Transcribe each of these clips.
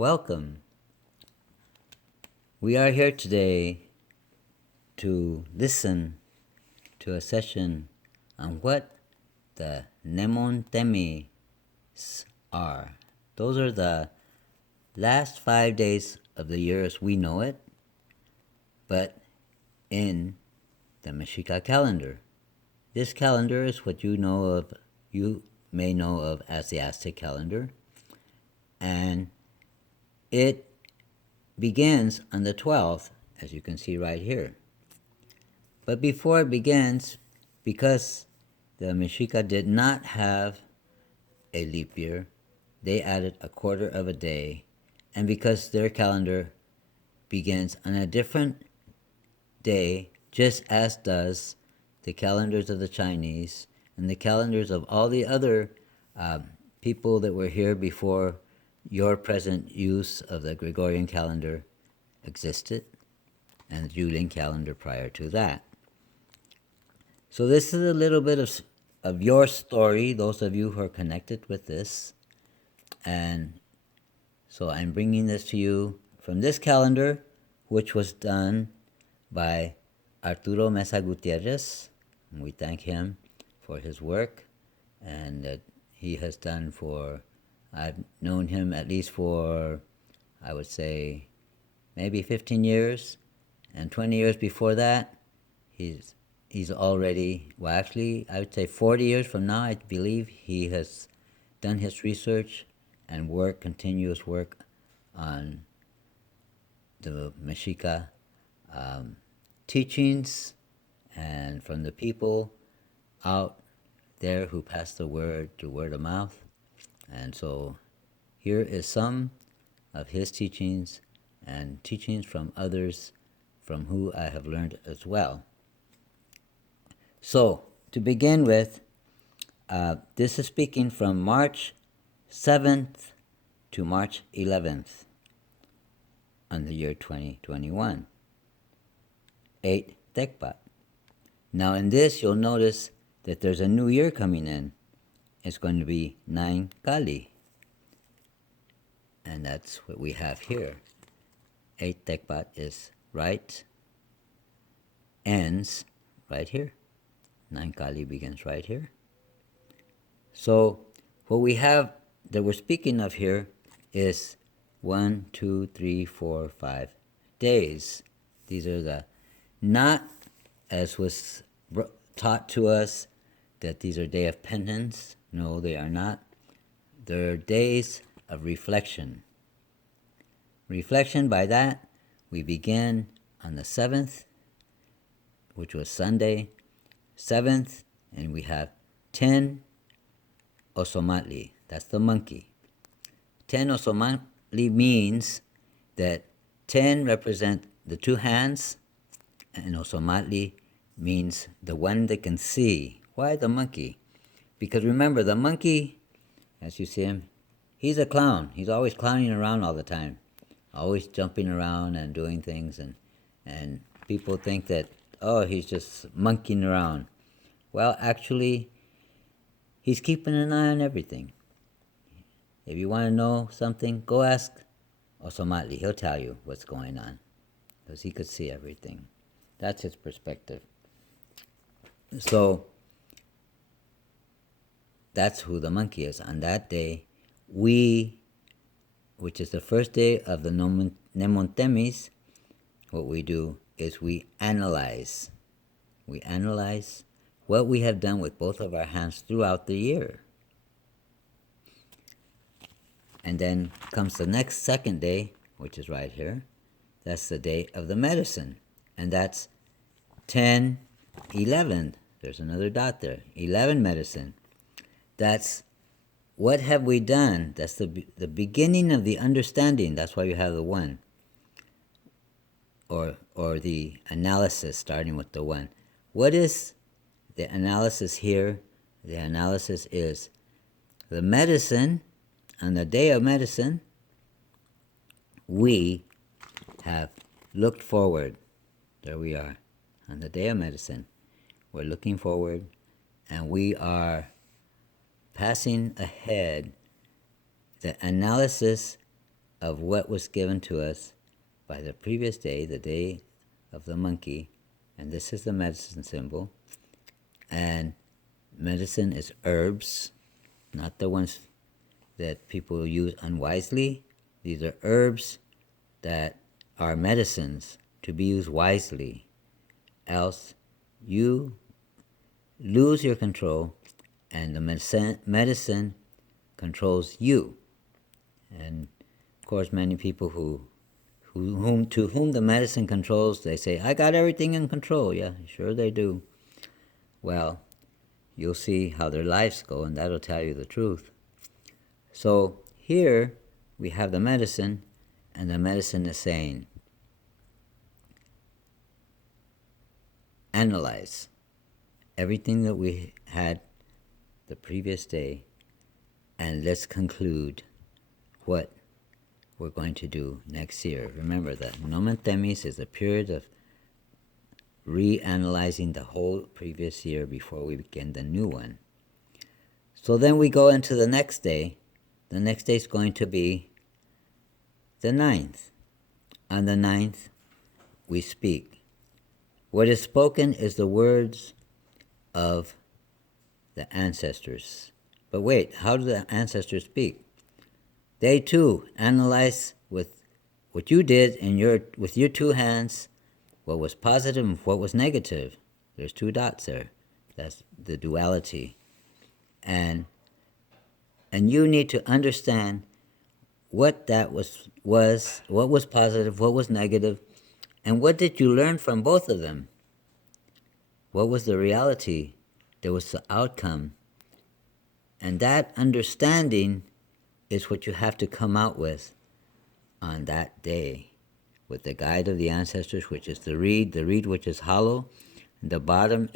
Welcome. We are here today to listen to a session on what the Nemontemi are. Those are the last 5 days of the year as we know it, but in the Mexica calendar. This calendar is what you may know of as the Aztec calendar, and it begins on the 12th, as you can see right here. But before it begins, because the Mexica did not have a leap year, they added a quarter of a day, and because their calendar begins on a different day, just as does the calendars of the Chinese and the calendars of all the other people that were here before your present use of the Gregorian calendar existed, and the Julian calendar prior to that. So this is a little bit of your story, those of you who are connected with this. And so I'm bringing this to you from this calendar, which was done by Arturo Mesa Gutierrez. And we thank him for his work and that he has done for, I've known him at least for, I would say, maybe 15 years. And 20 years before that, he's already, well, actually, I would say 40 years from now, I believe he has done his research and continuous work on the Mexica teachings and from the people out there who pass the word through word of mouth. And so here is some of his teachings and teachings from others from who I have learned as well. So, to begin with, this is speaking from March 7th to March 11th on the year 2021. 8 Tecpat. Now in this, you'll notice that there's a new year coming in. It's going to be 9 Kali. And that's what we have here. 8 Tecpat is right, ends right here. 9 Kali begins right here. So what we have that we're speaking of here is 1, 2, 3, 4, 5 days. These are the, not as was taught to us that these are day of penance. No, they are not. They're days of reflection. Reflection, by that, we begin on the 7th, which was Sunday, 7th, and we have 10 Osomatli. That's the monkey. 10 Osomatli means that 10 represent the two hands, and Osomatli means the one that can see. Why the monkey? Because remember, the monkey, as you see him, he's a clown. He's always clowning around all the time, always jumping around and doing things, and people think that, oh, he's just monkeying around. Well, actually, he's keeping an eye on everything. If you want to know something, go ask Osomatli. He'll tell you what's going on, because he could see everything. That's his perspective. So that's who the monkey is. On that day, we, which is the first day of the Nemontemis, what we do is we analyze. We analyze what we have done with both of our hands throughout the year. And then comes the next second day, which is right here. That's the day of the medicine. And that's 10, 11. There's another dot there. 11 medicine. That's what have we done? That's the beginning of the understanding. That's why you have the 1. Or the analysis starting with the 1. What is the analysis here? The analysis is the medicine. On the day of medicine, we have looked forward. There we are. On the day of medicine, we're looking forward, and we are passing ahead the analysis of what was given to us by the previous day, the day of the monkey, and this is the medicine symbol. And medicine is herbs, not the ones that people use unwisely. These are herbs that are medicines to be used wisely, else you lose your control and the medicine controls you. And of course, many people to whom the medicine controls, they say, I got everything in control. Yeah, sure they do. Well, you'll see how their lives go, and that'll tell you the truth. So here we have the medicine, and the medicine is saying, analyze everything that we had the previous day, and let's conclude what we're going to do next year. Remember that Nemontemi is a period of reanalyzing the whole previous year before we begin the new one. So then we go into the next day. The next day is going to be the 9th. On the 9th, we speak. What is spoken is the words of the ancestors. But wait, how do the ancestors speak? They too analyze with what you did with your two hands, what was positive and what was negative. There's two dots there. That's the duality. And you need to understand what that was what was positive, what was negative, and what did you learn from both of them? What was the reality? There was the outcome. And that understanding is what you have to come out with on that day, with the guide of the ancestors, which is the reed which is hollow. And the bottom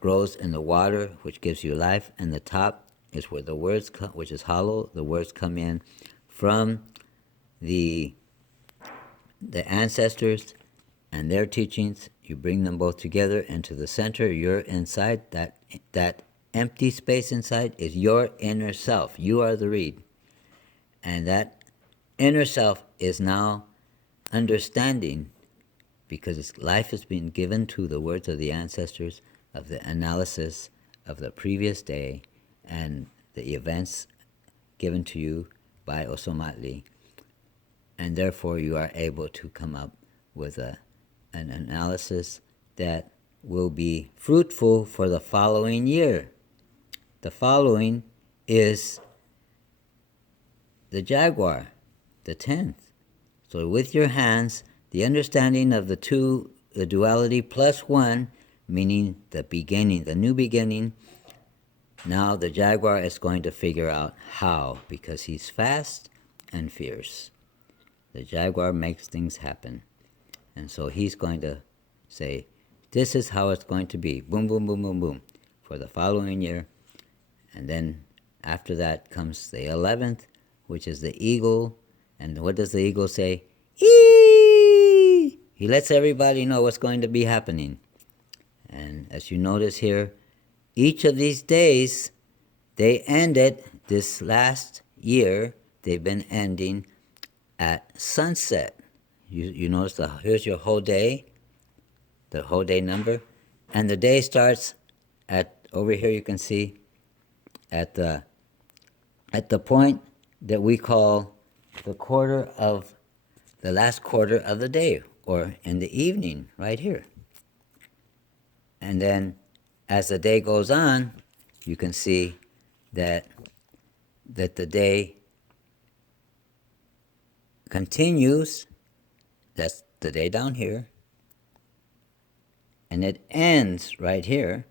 grows in the water, which gives you life, and the top is where the words come, which is hollow. The words come in from the ancestors and their teachings. You bring them both together into the center. You're inside. That empty space inside is your inner self. You are the reed. And that inner self is now understanding, because life has been given to the words of the ancestors, of the analysis of the previous day and the events given to you by Osomatli. And therefore you are able to come up with an analysis that will be fruitful for the following year. The following is the Jaguar, the 10th. So with your hands, the understanding of the duality plus one, meaning the beginning, the new beginning. Now the Jaguar is going to figure out how, because he's fast and fierce. The Jaguar makes things happen. And so he's going to say, this is how it's going to be. Boom, boom, boom, boom, boom. For the following year. And then after that comes the 11th, which is the eagle. And what does the eagle say? Eee! He lets everybody know what's going to be happening. And as you notice here, each of these days, they ended this last year, they've been ending at sunset. You notice here's your whole day, the whole day number. And the day starts over here you can see, at the point that we call the last quarter of the day, or in the evening, right here. And then as the day goes on, you can see that the day continues. That's the day down here. And it ends right here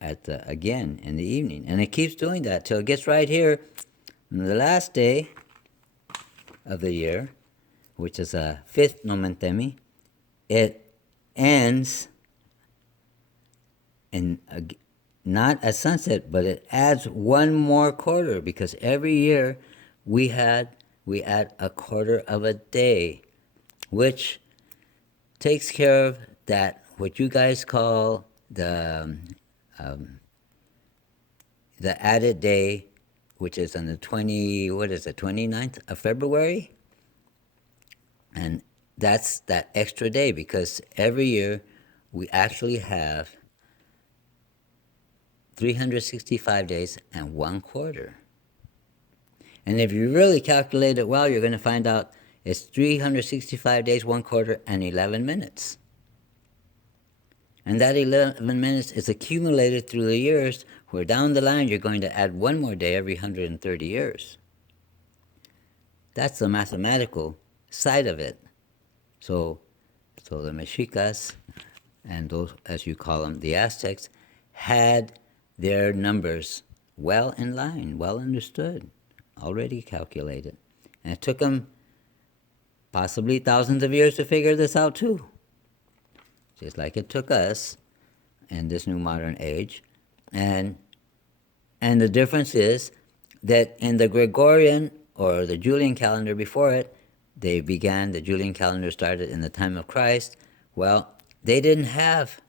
again in the evening. And it keeps doing that till it gets right here on the last day of the year, which is a 5th Nemontemi. It ends not at sunset, but it adds one more quarter, because every year we add a quarter of a day, which takes care of that, what you guys call the added day which is on the 29th of February. And that's that extra day, because every year we actually have 365 days and 1/4. And if you really calculate it well, you're going to find out it's 365 days, 1/4, and 11 minutes. And that 11 minutes is accumulated through the years, where down the line you're going to add one more day every 130 years. That's the mathematical side of it. So the Mexicas, and those, as you call them, the Aztecs, had their numbers well in line, well understood, already calculated. And it took them possibly thousands of years to figure this out too. Just like it took us in this new modern age. And the difference is that in the Gregorian or the Julian calendar before it, the Julian calendar started in the time of Christ. Well, they didn't have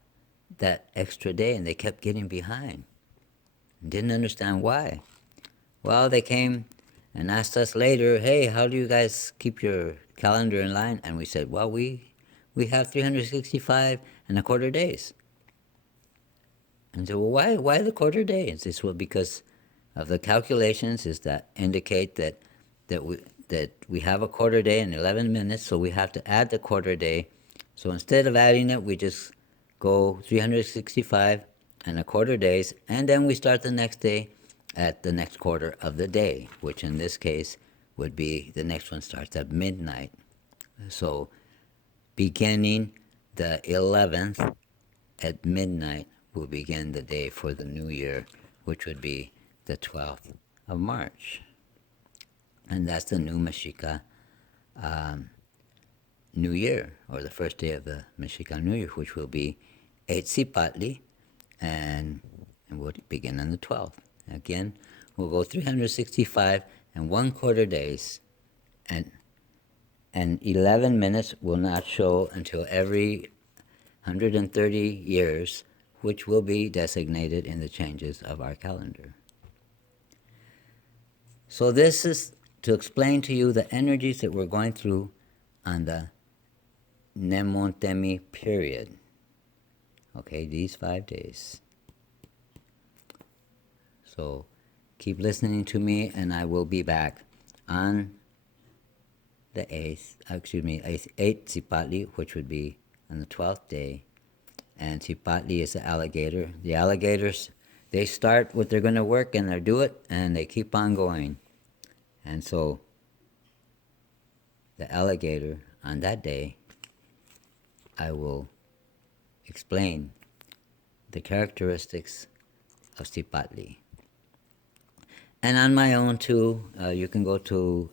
that extra day, and they kept getting behind. Didn't understand why. Well, they came and asked us later, hey, how do you guys keep your calendar in line? And we said, well, we have 365 1/4 days. And so, well, why the quarter days? This well, because of the calculations is that indicate that we have a quarter day and 11 minutes, so we have to add the quarter day. So instead of adding it, we just go 365 1/4 days, and then we start the next day at the next quarter of the day, which in this case would be the next one starts at midnight. So beginning the 11th at midnight will begin the day for the new year, which would be the 12th of March. And that's the new Mexica New Year, or the first day of the Mexican New Year, which will be Etzipatli, and we'll begin on the 12th. Again, we'll go 365 1/4 days, and 11 minutes will not show until every 130 years, which will be designated in the changes of our calendar. So this is to explain to you the energies that we're going through on the Nemontemi period. Okay, these 5 days. So keep listening to me, and I will be back on the 8th Tzipatli, which would be on the 12th day. And Tzipatli is the alligator. The alligators, they start what they're going to work, and they do it, and they keep on going. And so the alligator, on that day, I will explain the characteristics of Tzipatli. And on my own too, you can go to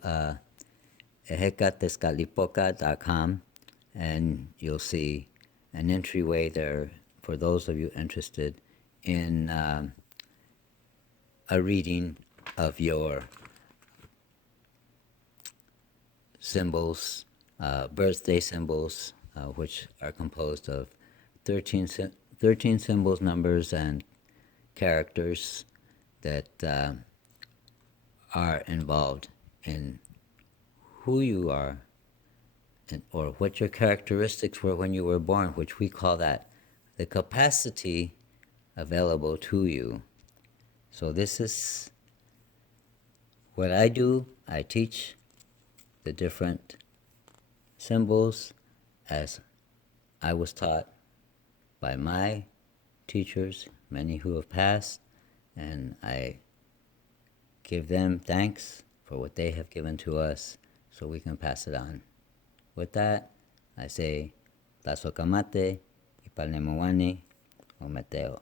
ehecatezcalipoca.com, and you'll see an entryway there for those of you interested in a reading of your symbols, birthday symbols, which are composed of 13 symbols, numbers, and characters that are involved in who you are, or what your characteristics were when you were born, which we call that the capacity available to you. So this is what I do. I teach the different symbols as I was taught by my teachers, many who have passed, and I give them thanks for what they have given to us so we can pass it on. With that, I say, Tlazokamate, Ipalnemowani, Ometeo.